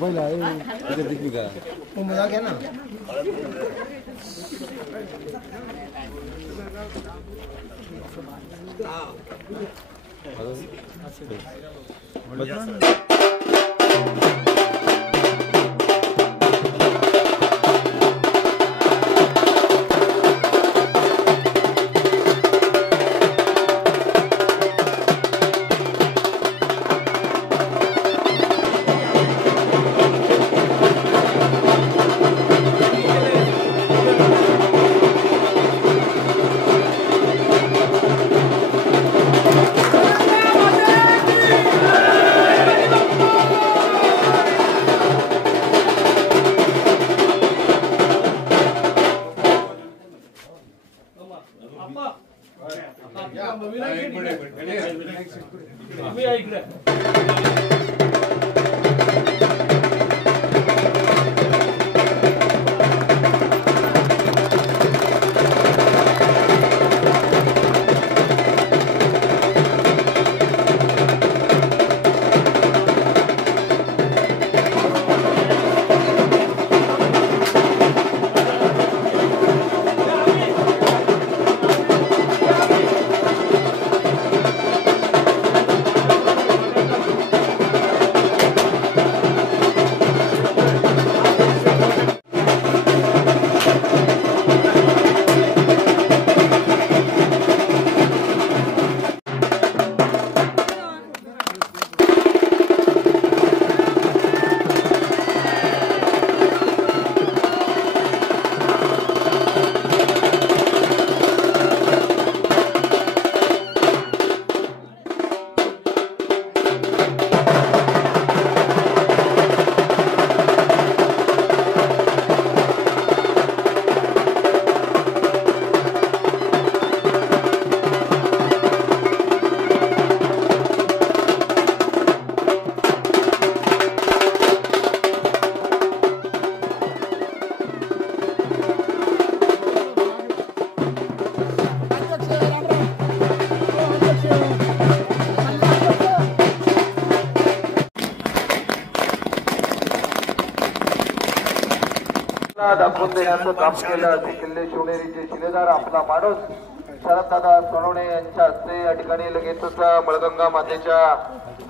पहिला मजा घ्या ना दाखवून देण्याचं काम केलं किल्ले शिवनेरीचे शिलेदार आपला माणूस शरददादा सोनवणे यांच्या हस्ते या ठिकाणी लगेचच मळगंगा मातेच्या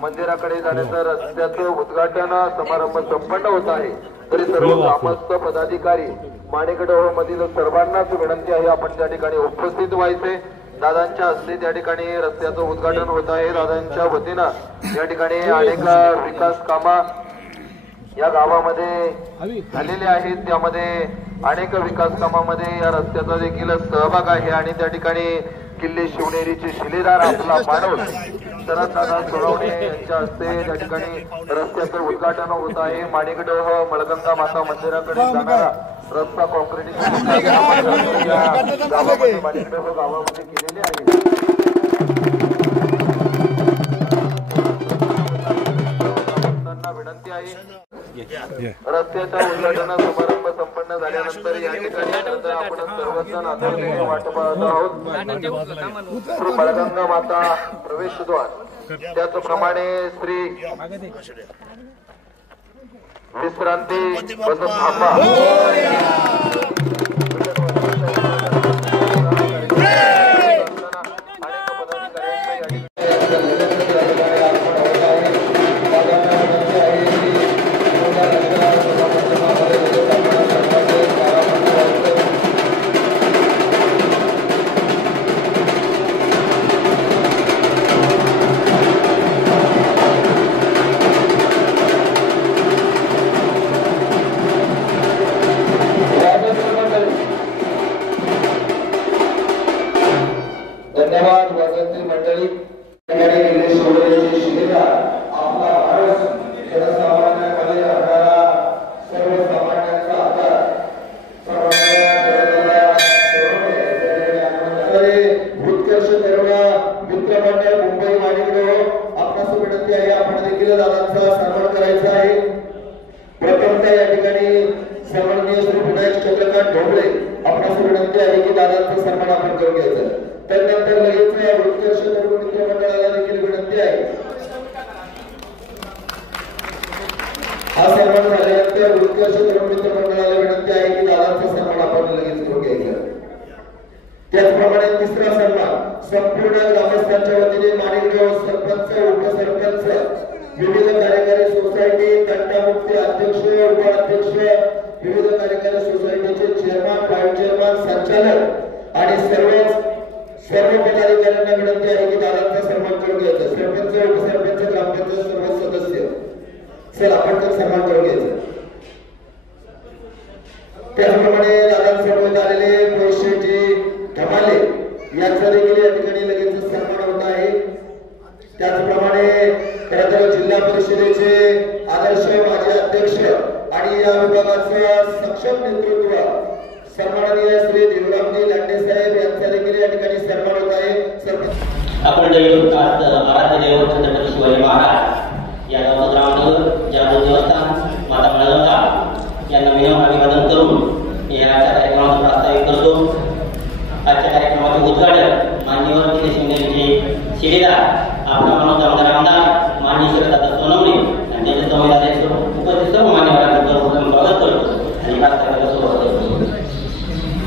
मंदिराकडे जाण्याचं रस्त्याचं उद्घाटन समारंभ संपन्न होत आहे। तरी सर्व ग्रामस्थ पदाधिकारी माणेकडोह मधील सर्वांनाच विनंती आहे आपण त्या ठिकाणी उपस्थित व्हायचे। दादांच्या हस्ते त्या ठिकाणी रस्त्याचं उद्घाटन होत आहे। दादांच्या वतीनं या ठिकाणी अनेक विकास कामा या गावामध्ये झालेले आहेत, त्यामध्ये अनेक विकास कामामध्ये या रस्त्याचा देखील सहभाग आहे आणि त्या ठिकाणी किल्ले शिवनेरीचे शिलेदार आपला माणूस शरददादा सोनवणे यांच्या हस्ते त्या ठिकाणी रस्त्याचं उद्घाटन होत आहे। माणेकडोह मळगंगा माता मंदिराकडे जाणारा रस्ता कॉन्क्रीटिंग गावामध्ये माणेकडोह गावामध्ये केलेले आहे। विनंती आहे रस्त्याचा उद्घाटन समारंभ संपन्न झाल्यानंतर या ठिकाणी आपण सर्वजण आदरणीय वाट पाहत आहोत। श्री मळगंगा माता प्रवेशद्वार त्याचप्रमाणे श्री विश्रांती बसत थांबा आपणास विनंती आहे की दादांचा सन्मान आपण करून घ्यायचा. त्यानंतर लगेच उत्कर्ष तरुण मित्र मंडळाला देखील विनंती आहे. हा सन्मान झाल्यानंतर उत्कर्ष तरुण मित्र मंडळाला विनंती आहे की दादांचा सन्मान आपण लगेच करून घ्यायचा. त्याचप्रमाणे तिसरा सन्मान संपूर्ण ग्रामस्थांच्या वतीने माणिकगाव सरपंच उपसरपंच विविध कार्यकारी सोसायटी तंटामुक्ती अध्यक्ष उपाध्यक्ष विविध कार्यकारी सोसायटीचे चेअरमन वाईस चेअरमन संचालक आणि सर्व पदाधिकाऱ्यांना विनंती आहे की दादांचा सन्मान करून घ्यायचा. सरपंच उपसरपंच ग्रामपंचायत सर्व सदस्य चला पटकन सन्मान करून घ्यायचा. त्याचप्रमाणे दादांसमोर आलेले पैशाचे धमाले यांचा देखील या ठिकाणी लगेच सन्मान होत आहे. त्याचप्रमाणे खरं तर जिल्हा परिषदेचे आदर्श माजी अध्यक्ष आणि या विभागाचं सक्षम नेतृत्व सन्माननीय श्री देवरामजी लांडे साहेब यांचा देखील या ठिकाणी सन्मान होत आहे. आपण आराध्य देव छत्रपती शिवाजी महाराज या गावचं जागृत देवस्थान माता मळगंगा यांना विनम्र अभिवादन करून या कार्यक्रमाचा प्रास्ताविक करतो. आजच्या कार्यक्रमाचे उद्घाटन मान्यवर निलेश शिंदेचे शिलेदार आपला मनोज आमदार आमदार माननीय शरदादा सोनवणे आणि त्यांच्या संविधानाचे उपस्थित सर्व मान्यवरांचं स्वागत करतो आणि प्रास्ताविकाला सुरुवात करतो.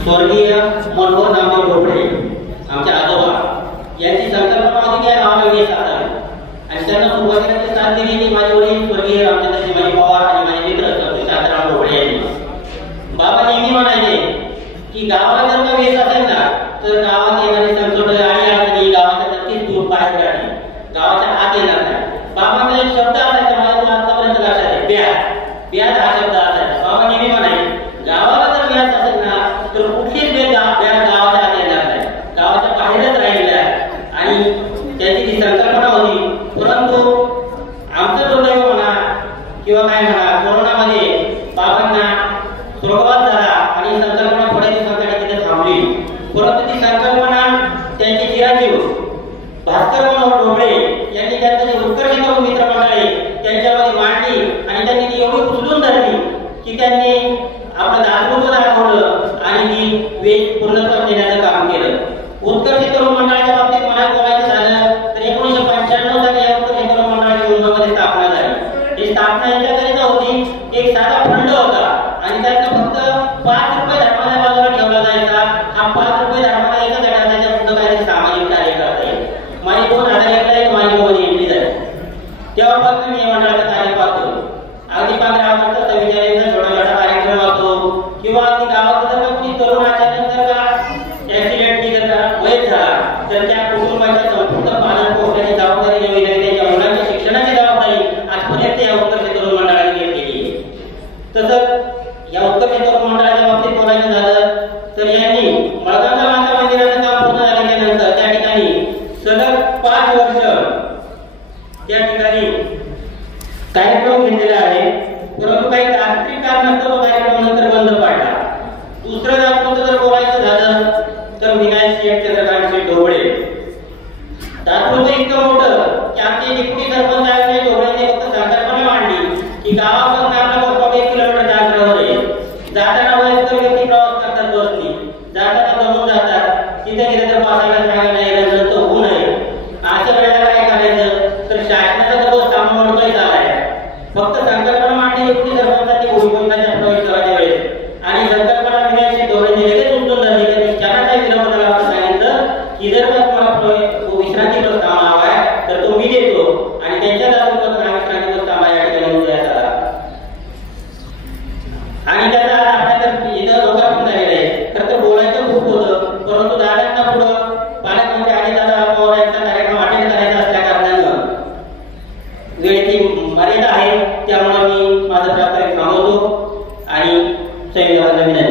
स्वर्गीय मनोहर नामदेव ढोबळे आमच्या आजोबा यांची संकल्पना होती की नावाला वेळ साथ आहे आणि त्यांना सुरुवातीला ते साथ दिली की माझे वडील स्वर्गीय रामचंद्र शिवाजी पवार आणि माझे मित्र शांताराम ढोबळे यांनी. बाबा नेहमी म्हणायचे की गावाला जर का वेळ असेल ना तर गावात येणारे संकट आणि अडचणी गावाच्या नक्कीच दूर बाहेर काढणे गावाच्या आत येणार नाही. बाबांचा एक शब्द असायचा मला आतापर्यंत लक्षात आहे व्याज हा शब्द असायचा. बाबा नेहमी म्हणायचे गावाला जर व्याज असेल ना तर कुठलीच व्याज गावाच्या आत येणार नाही गावाच्या बाहेरच राहिलेला आहे आणि त्याची जी संकल्पना होती. परंतु आमचं दुर्दैव म्हणा किंवा काय म्हणा कोरोनामध्ये बाबांना स्वर्गवास झाला आणि संकल्पना थोड्या दिवसांसाठी तिथे थांबली. परंतु ती संकल्पना त्यांचे चिरंजीव भास्कर मनोहर ढोबळे यांनी त्यांचं उत्कर्ष तरुण मित्र मंडळी त्यांच्यामध्ये मांडली आणि त्यांनी ती एवढी उचलून धरली की त्यांनी आपलं दातृत्व दाखवलं आणि ती वेळ पूर्णत्वास नेण्याचं काम केलं. उत्कर्ष तरुण मंडळाच्या बाबतीत मला बोलायचं झालं तर 1995 साली या उत्कर्ष तरुण मंडळाची उन्नमध्ये स्थापना झाली. ही स्थापना यांच्याकरिता होती. एक साधा फंड होता आणि त्यातनं फक्त 5 रुपये धर्माच्या बाजूला ठेवला जायचा. हा 5 रुपये धर्माला एका घटकाच्या पुढे काही सामाजिक कार्य करता येईल. माझी 2001 ला एक मालिकेमध्ये एंट्री झाली. तेव्हापासून मी मंडळाचं कार्य पाहतो. अगदी 15 ऑगस्ट 44 छोटा छोटा कार्यक्रम असतो किंवा अगदी गावात जर कोणी तरुण आल्यानंतर का ऍक्सिडेंट निघाला वैध झाला तर त्या कुटुंबाच्या संपूर्ण पालन पोषणाची जबाबदारी जेवढी त्याच्या मुलांच्या शिक्षणाची जबाबदारी आजपर्यंत या उत्कर्ष तरुण मंडळाने घेतलेली. तसंच या उत्कर्ष तरुण मंडळाच्या बाबतीत बोलायचं झालं तर यांनी मळगंगा माता मंदिराचं काम पूर्ण झाल्यानंतर त्या ठिकाणी सलग 5 वर्ष त्या ठिकाणी कार्यक्रम घेतलेला आहे. परंतु काही तांत्रिक कारणास्तव तो कार्यक्रम नंतर बंद पाडला. दुसरं दाखवतं जर बोलायचं झालं तर विनायक शेठ चंद्रकांत शेठ ढोबळे दाखवतं इतकं मोठं की आमचे डिप्टी सरपंच आहेत ढोबळेने फक्त संकल्पना मांडली की गावापासून आपला 1 किलोमीटर अंतरावर आहे. जाताना वयस्कर व्यक्ती प्रवास करतात बसनी जाताना दमून जातात तिथे गेलं तर बसायला जागा नाही तर होऊ नये. अशा वेळेला काय करायचं तर शासनाचा बस थांबवून काही झालाय. फक्त संकल्पना मांडली डिप्टी सरपंचांनी भूमिपुत्राच्या प्रवेश करायच्या वेळेस आणि संकल्पना विनायक ढोबळेने लगेच उचलून धरली की त्यांना काही विरोध झाला सांगितलं की जर का तुम्हाला विश्रांती प्रस्ताव हवा आहे तर तो मी देतो आणि त्यांच्या दाखवून विश्रांती प्रस्ताव या ठिकाणी द्यायचा आणि त्याचा आपल्याला इथं लोकांना झालेलं आहे. खरं तर बोलायचं खूप होतं परंतु दादांना पुढं पालकमंत्री अजितदादा पवार यांचा कार्यक्रम अटेंड करायचा असल्या कारणानं वेळेची मर्यादा आहे. त्यामुळे मी माझं प्रास्ताविक थांबवतो आणि संयोजकांना विनंती